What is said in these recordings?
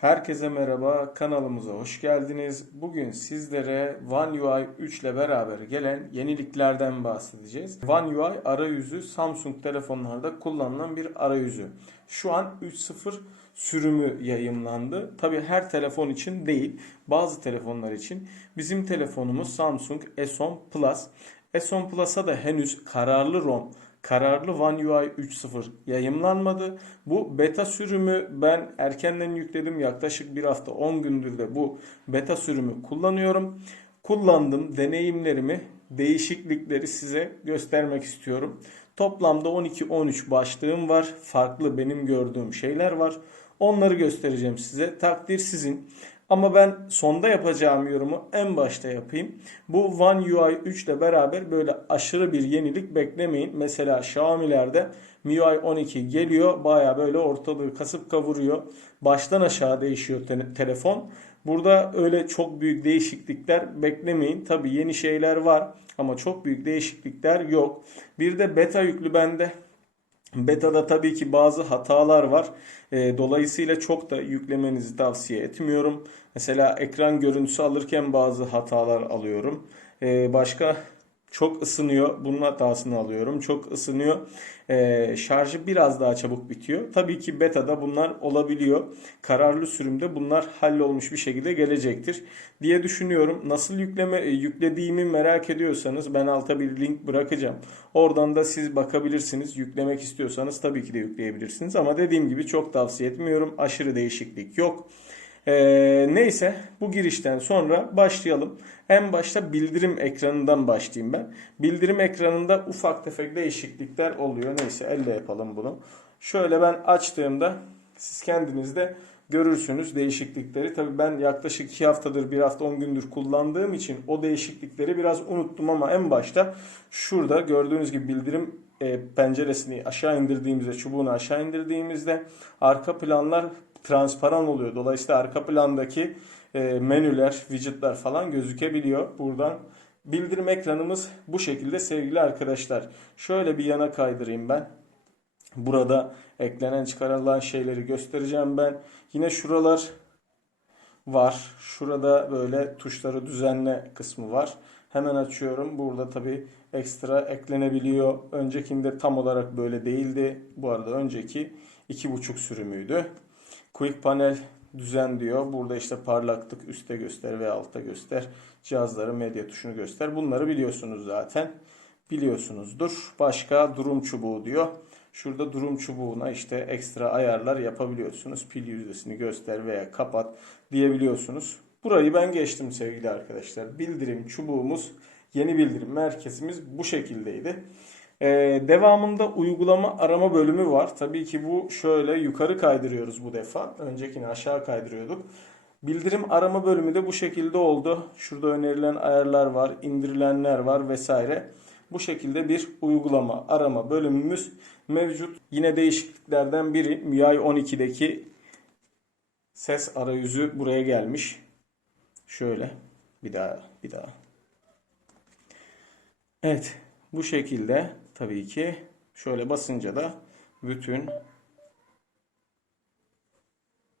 Herkese merhaba, kanalımıza hoş geldiniz. Bugün sizlere One UI 3 ile beraber gelen yeniliklerden bahsedeceğiz. One UI arayüzü Samsung telefonlarda kullanılan bir arayüzü. Şu an 3.0 sürümü yayımlandı. Tabi her telefon için değil, bazı telefonlar için. Bizim telefonumuz Samsung S10 Plus. S10 Plus'a da henüz kararlı ROM kararlı One UI 3.0 yayımlanmadı. Bu beta sürümü ben erkenden yükledim. Yaklaşık bir hafta 10 gündür de bu beta sürümü kullanıyorum. Kullandım deneyimlerimi, değişiklikleri size göstermek istiyorum. Toplamda 12-13 başlığım var. Farklı benim gördüğüm şeyler var. Onları göstereceğim size. Takdir sizin. Ama ben sonda yapacağım yorumu en başta yapayım. Bu One UI 3 ile beraber böyle aşırı bir yenilik beklemeyin. Mesela Xiaomi'lerde MIUI 12 geliyor. Baya böyle ortalığı kasıp kavuruyor. Baştan aşağı değişiyor te- telefon. Burada öyle çok büyük değişiklikler beklemeyin. Tabi yeni şeyler var ama çok büyük değişiklikler yok. Bir de beta yüklü bende. Beta'da tabii ki bazı hatalar var. E, dolayısıyla çok da yüklemenizi tavsiye etmiyorum. Mesela ekran görüntüsü alırken bazı hatalar alıyorum. E, başka çok ısınıyor. Bunun hatasını alıyorum. Çok ısınıyor. E, şarjı biraz daha çabuk bitiyor. Tabii ki beta'da bunlar olabiliyor. Kararlı sürümde bunlar hallolmuş bir şekilde gelecektir diye düşünüyorum. Nasıl yükleme e, yüklediğimi merak ediyorsanız ben alta bir link bırakacağım. Oradan da siz bakabilirsiniz. Yüklemek istiyorsanız tabii ki de yükleyebilirsiniz. Ama dediğim gibi çok tavsiye etmiyorum. Aşırı değişiklik yok. Ee, neyse bu girişten sonra başlayalım. En başta bildirim ekranından başlayayım ben. Bildirim ekranında ufak tefek değişiklikler oluyor. Neyse elle yapalım bunu. Şöyle ben açtığımda siz kendiniz de görürsünüz değişiklikleri. Tabii ben yaklaşık 2 haftadır, 1 hafta 10 gündür kullandığım için o değişiklikleri biraz unuttum ama en başta şurada gördüğünüz gibi bildirim e, penceresini aşağı indirdiğimizde, çubuğunu aşağı indirdiğimizde arka planlar transparan oluyor. Dolayısıyla arka plandaki e, menüler, widgetler falan gözükebiliyor buradan. Bildirim ekranımız bu şekilde sevgili arkadaşlar. Şöyle bir yana kaydırayım ben. Burada eklenen çıkarılan şeyleri göstereceğim ben. Yine şuralar var. Şurada böyle tuşları düzenle kısmı var. Hemen açıyorum. Burada tabi ekstra eklenebiliyor. Öncekinde tam olarak böyle değildi. Bu arada önceki 2.5 sürümüydü. Quick panel düzen diyor. Burada işte parlaklık üstte göster ve altta göster. Cihazları medya tuşunu göster. Bunları biliyorsunuz zaten. Biliyorsunuzdur. Başka durum çubuğu diyor. Şurada durum çubuğuna işte ekstra ayarlar yapabiliyorsunuz. Pil yüzdesini göster veya kapat diyebiliyorsunuz. Burayı ben geçtim sevgili arkadaşlar. Bildirim çubuğumuz, yeni bildirim merkezimiz bu şekildeydi. Ee, devamında uygulama arama bölümü var. Tabii ki bu şöyle yukarı kaydırıyoruz bu defa. Öncekini aşağı kaydırıyorduk. Bildirim arama bölümü de bu şekilde oldu. Şurada önerilen ayarlar var, indirilenler var vesaire. Bu şekilde bir uygulama arama bölümümüz mevcut. Yine değişikliklerden biri MIUI 12'deki ses arayüzü buraya gelmiş. Şöyle bir daha bir daha. Evet bu şekilde tabii ki şöyle basınca da bütün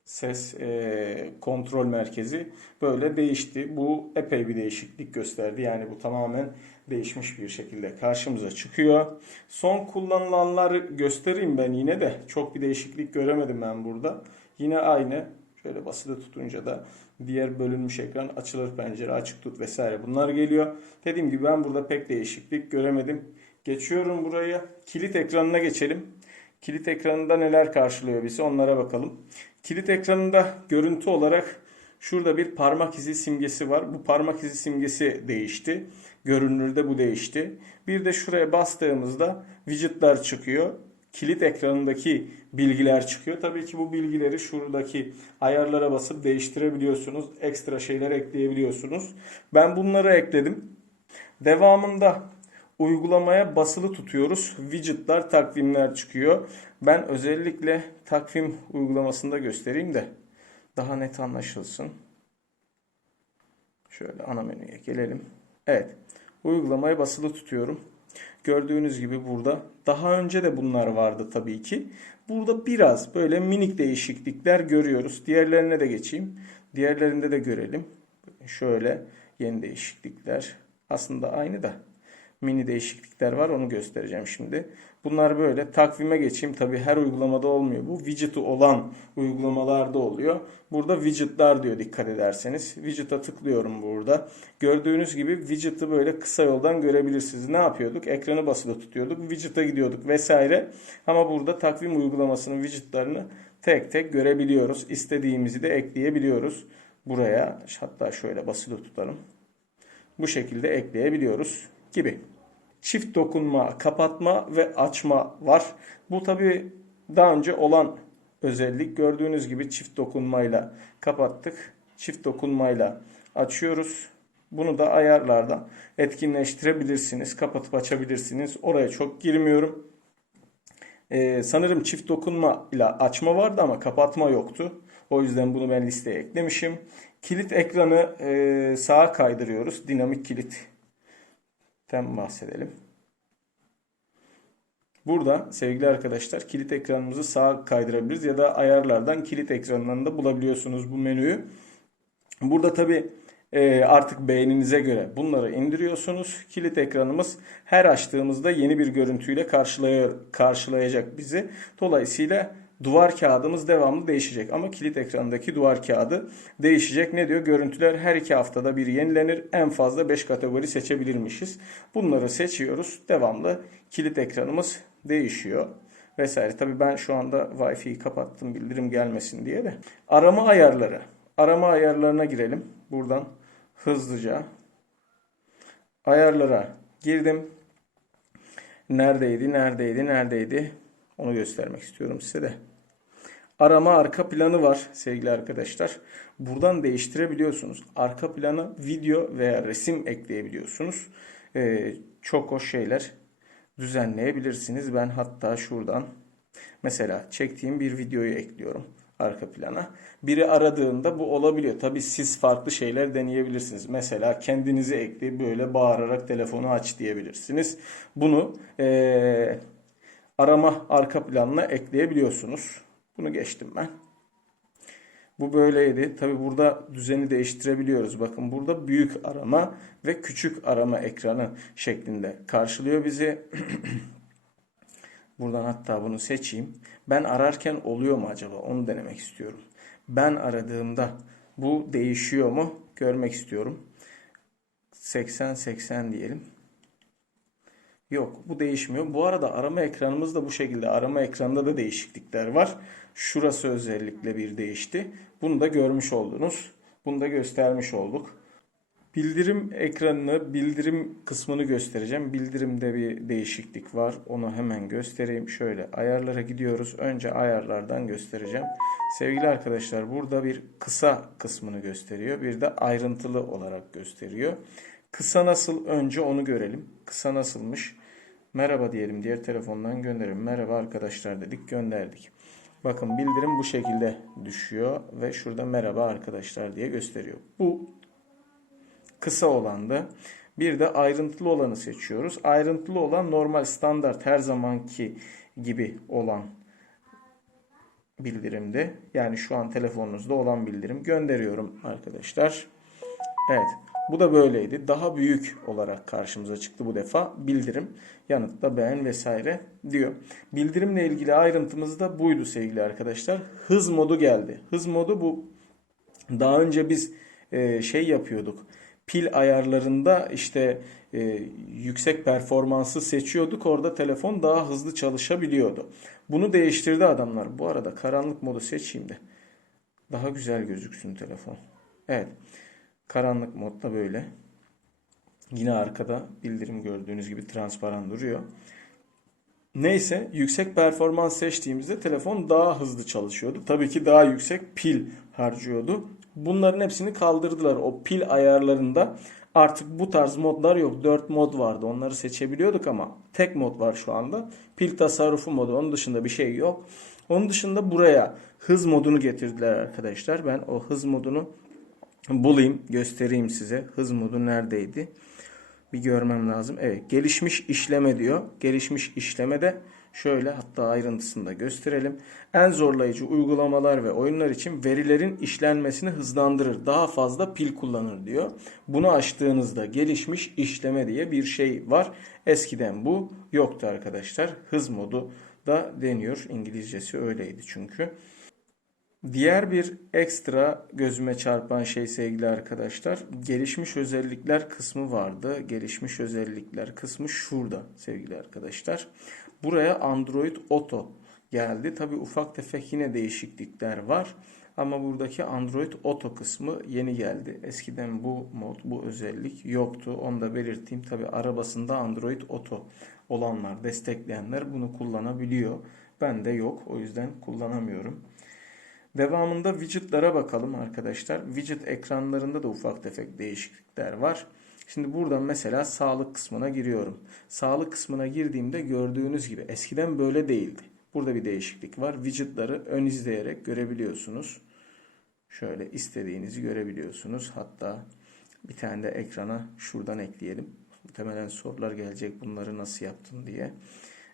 ses e, kontrol merkezi böyle değişti. Bu epey bir değişiklik gösterdi. Yani bu tamamen değişmiş bir şekilde karşımıza çıkıyor. Son kullanılanları göstereyim ben yine de. Çok bir değişiklik göremedim ben burada. Yine aynı. Şöyle basılı tutunca da diğer bölünmüş ekran açılır pencere açık tut vesaire bunlar geliyor. Dediğim gibi ben burada pek değişiklik göremedim. Geçiyorum buraya. Kilit ekranına geçelim. Kilit ekranında neler karşılıyor bizi onlara bakalım. Kilit ekranında görüntü olarak şurada bir parmak izi simgesi var. Bu parmak izi simgesi değişti. Görünürde bu değişti. Bir de şuraya bastığımızda widgetler çıkıyor. Kilit ekranındaki bilgiler çıkıyor. Tabii ki bu bilgileri şuradaki ayarlara basıp değiştirebiliyorsunuz. Ekstra şeyler ekleyebiliyorsunuz. Ben bunları ekledim. Devamında uygulamaya basılı tutuyoruz. Widgetlar, takvimler çıkıyor. Ben özellikle takvim uygulamasında göstereyim de daha net anlaşılsın. Şöyle ana menüye gelelim. Evet. Uygulamaya basılı tutuyorum. Gördüğünüz gibi burada daha önce de bunlar vardı tabii ki. Burada biraz böyle minik değişiklikler görüyoruz. Diğerlerine de geçeyim. Diğerlerinde de görelim. Şöyle yeni değişiklikler. Aslında aynı da mini değişiklikler var. Onu göstereceğim şimdi. Bunlar böyle. Takvime geçeyim. Tabii her uygulamada olmuyor. Bu widget'ı olan uygulamalarda oluyor. Burada widget'lar diyor dikkat ederseniz. Widget'a tıklıyorum burada. Gördüğünüz gibi widget'ı böyle kısa yoldan görebilirsiniz. Ne yapıyorduk? Ekranı basılı tutuyorduk. Widget'a gidiyorduk vesaire. Ama burada takvim uygulamasının widget'larını tek tek görebiliyoruz. İstediğimizi de ekleyebiliyoruz. Buraya hatta şöyle basılı tutalım. Bu şekilde ekleyebiliyoruz gibi. Çift dokunma, kapatma ve açma var. Bu tabi daha önce olan özellik. Gördüğünüz gibi çift dokunmayla kapattık. Çift dokunmayla açıyoruz. Bunu da ayarlardan etkinleştirebilirsiniz. Kapatıp açabilirsiniz. Oraya çok girmiyorum. Ee, sanırım çift dokunma ile açma vardı ama kapatma yoktu. O yüzden bunu ben listeye eklemişim. Kilit ekranı e, sağa kaydırıyoruz. Dinamik kilit ten bahsedelim. Burada sevgili arkadaşlar kilit ekranımızı sağa kaydırabiliriz ya da ayarlardan kilit ekranından da bulabiliyorsunuz bu menüyü. Burada tabi artık beğeninize göre bunları indiriyorsunuz. Kilit ekranımız her açtığımızda yeni bir görüntüyle karşılay karşılayacak bizi. Dolayısıyla duvar kağıdımız devamlı değişecek. Ama kilit ekranındaki duvar kağıdı değişecek. Ne diyor? Görüntüler her iki haftada bir yenilenir. En fazla 5 kategori seçebilirmişiz. Bunları seçiyoruz. Devamlı kilit ekranımız değişiyor vesaire. Tabii ben şu anda Wi-Fi'yi kapattım bildirim gelmesin diye de. Arama ayarları. Arama ayarlarına girelim. Buradan hızlıca ayarlara girdim. Neredeydi, neredeydi, neredeydi? Onu göstermek istiyorum size de. Arama arka planı var sevgili arkadaşlar. Buradan değiştirebiliyorsunuz. Arka planı video veya resim ekleyebiliyorsunuz. Ee, çok hoş şeyler düzenleyebilirsiniz. Ben hatta şuradan mesela çektiğim bir videoyu ekliyorum arka plana. Biri aradığında bu olabiliyor. Tabi siz farklı şeyler deneyebilirsiniz. Mesela kendinizi ekleyip böyle bağırarak telefonu aç diyebilirsiniz. Bunu ee, arama arka planına ekleyebiliyorsunuz. Bunu geçtim ben. Bu böyleydi. Tabi burada düzeni değiştirebiliyoruz. Bakın burada büyük arama ve küçük arama ekranı şeklinde karşılıyor bizi. Buradan hatta bunu seçeyim. Ben ararken oluyor mu acaba? Onu denemek istiyorum. Ben aradığımda bu değişiyor mu? Görmek istiyorum. 80-80 diyelim. Yok bu değişmiyor. Bu arada arama ekranımız da bu şekilde. Arama ekranında da değişiklikler var. Şurası özellikle bir değişti. Bunu da görmüş oldunuz. Bunu da göstermiş olduk. Bildirim ekranını, bildirim kısmını göstereceğim. Bildirimde bir değişiklik var. Onu hemen göstereyim. Şöyle ayarlara gidiyoruz. Önce ayarlardan göstereceğim. Sevgili arkadaşlar burada bir kısa kısmını gösteriyor. Bir de ayrıntılı olarak gösteriyor. Kısa nasıl önce onu görelim. Kısa nasılmış? Merhaba diyelim diğer telefondan gönderelim. Merhaba arkadaşlar dedik gönderdik. Bakın bildirim bu şekilde düşüyor ve şurada merhaba arkadaşlar diye gösteriyor. Bu kısa olandı. Bir de ayrıntılı olanı seçiyoruz. Ayrıntılı olan normal standart her zamanki gibi olan bildirimde. Yani şu an telefonunuzda olan bildirim gönderiyorum arkadaşlar. Evet. Bu da böyleydi. Daha büyük olarak karşımıza çıktı bu defa. Bildirim, yanıtla beğen vesaire diyor. Bildirimle ilgili ayrıntımız da buydu sevgili arkadaşlar. Hız modu geldi. Hız modu bu. Daha önce biz e, şey yapıyorduk. Pil ayarlarında işte e, yüksek performansı seçiyorduk. Orada telefon daha hızlı çalışabiliyordu. Bunu değiştirdi adamlar. Bu arada karanlık modu seçeyim de. Daha güzel gözüksün telefon. Evet. Karanlık modda böyle. Yine arkada bildirim gördüğünüz gibi transparan duruyor. Neyse yüksek performans seçtiğimizde telefon daha hızlı çalışıyordu. Tabii ki daha yüksek pil harcıyordu. Bunların hepsini kaldırdılar. O pil ayarlarında artık bu tarz modlar yok. 4 mod vardı. Onları seçebiliyorduk ama tek mod var şu anda. Pil tasarrufu modu. Onun dışında bir şey yok. Onun dışında buraya hız modunu getirdiler arkadaşlar. Ben o hız modunu bulayım, göstereyim size. Hız modu neredeydi? Bir görmem lazım. Evet gelişmiş işleme diyor. Gelişmiş işlemede şöyle hatta ayrıntısını da gösterelim. En zorlayıcı uygulamalar ve oyunlar için verilerin işlenmesini hızlandırır. Daha fazla pil kullanır diyor. Bunu açtığınızda gelişmiş işleme diye bir şey var. Eskiden bu yoktu arkadaşlar. Hız modu da deniyor. İngilizcesi öyleydi çünkü. Diğer bir ekstra gözüme çarpan şey sevgili arkadaşlar gelişmiş özellikler kısmı vardı. Gelişmiş özellikler kısmı şurada sevgili arkadaşlar. Buraya Android Auto geldi. Tabi ufak tefek yine değişiklikler var. Ama buradaki Android Auto kısmı yeni geldi. Eskiden bu mod, bu özellik yoktu. Onu da belirteyim. Tabi arabasında Android Auto olanlar, destekleyenler bunu kullanabiliyor. Ben de yok. O yüzden kullanamıyorum. Devamında widgetlara bakalım arkadaşlar. Widget ekranlarında da ufak tefek değişiklikler var. Şimdi buradan mesela sağlık kısmına giriyorum. Sağlık kısmına girdiğimde gördüğünüz gibi eskiden böyle değildi. Burada bir değişiklik var. Widgetları ön izleyerek görebiliyorsunuz. Şöyle istediğinizi görebiliyorsunuz. Hatta bir tane de ekrana şuradan ekleyelim. Muhtemelen sorular gelecek bunları nasıl yaptın diye.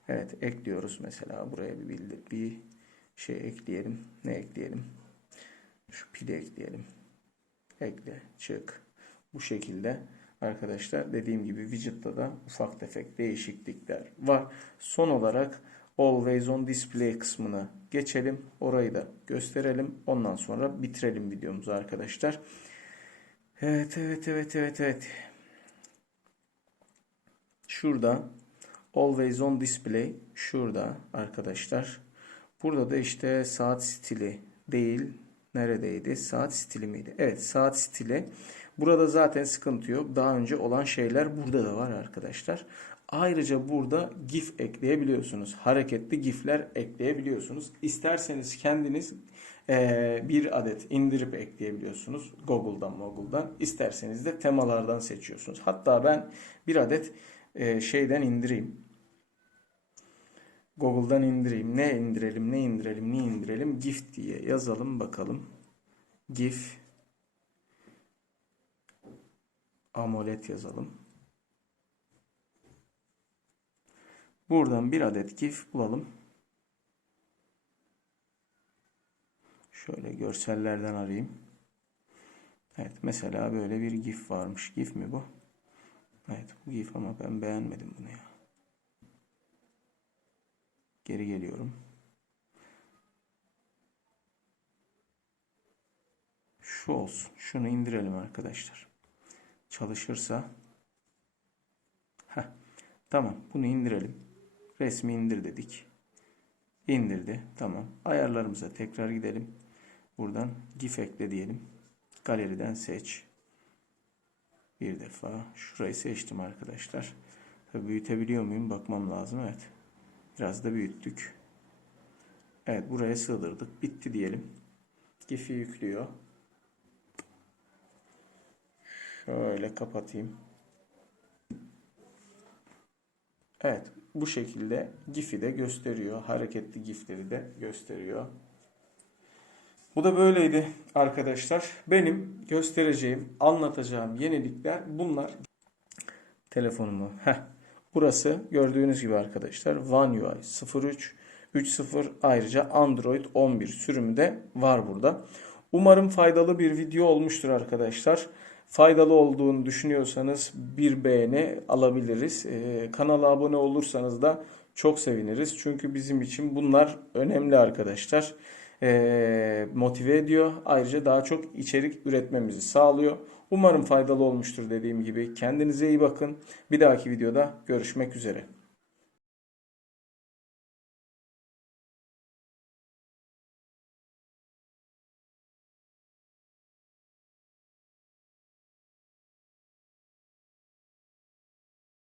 Evet ekliyoruz mesela buraya bir bir şey ekleyelim. Ne ekleyelim? Şu pili ekleyelim. Ekle, çık. Bu şekilde arkadaşlar dediğim gibi widget'ta da ufak tefek değişiklikler var. Son olarak Always on Display kısmına geçelim. Orayı da gösterelim. Ondan sonra bitirelim videomuzu arkadaşlar. Evet, evet, evet, evet, evet. Şurada Always on Display şurada arkadaşlar. Burada da işte saat stili değil. Neredeydi? Saat stili miydi? Evet saat stili. Burada zaten sıkıntı yok. Daha önce olan şeyler burada da var arkadaşlar. Ayrıca burada GIF ekleyebiliyorsunuz. Hareketli GIF'ler ekleyebiliyorsunuz. İsterseniz kendiniz e, bir adet indirip ekleyebiliyorsunuz. Google'dan Google'dan. İsterseniz de temalardan seçiyorsunuz. Hatta ben bir adet e, şeyden indireyim. Google'dan indireyim. Ne indirelim, ne indirelim, ne indirelim? GIF diye yazalım bakalım. GIF AMOLED yazalım. Buradan bir adet GIF bulalım. Şöyle görsellerden arayayım. Evet mesela böyle bir GIF varmış. GIF mi bu? Evet bu GIF ama ben beğenmedim bunu ya. Geri geliyorum. Şu olsun. Şunu indirelim arkadaşlar. Çalışırsa. Heh. Tamam. Bunu indirelim. Resmi indir dedik. İndirdi. Tamam. Ayarlarımıza tekrar gidelim. Buradan GIF ekle diyelim. Galeriden seç. Bir defa. Şurayı seçtim arkadaşlar. Büyütebiliyor muyum? Bakmam lazım. Evet. Biraz da büyüttük. Evet buraya sığdırdık. Bitti diyelim. GIF'i yüklüyor. Şöyle kapatayım. Evet bu şekilde GIF'i de gösteriyor. Hareketli GIF'leri de gösteriyor. Bu da böyleydi arkadaşlar. Benim göstereceğim, anlatacağım yenilikler bunlar. Telefonumu. Heh. Burası gördüğünüz gibi arkadaşlar One UI 03 3.0 ayrıca Android 11 sürümü de var burada. Umarım faydalı bir video olmuştur arkadaşlar. Faydalı olduğunu düşünüyorsanız bir beğeni alabiliriz. Ee, kanala abone olursanız da çok seviniriz. Çünkü bizim için bunlar önemli arkadaşlar. Ee, motive ediyor. Ayrıca daha çok içerik üretmemizi sağlıyor. Umarım faydalı olmuştur dediğim gibi. Kendinize iyi bakın. Bir dahaki videoda görüşmek üzere.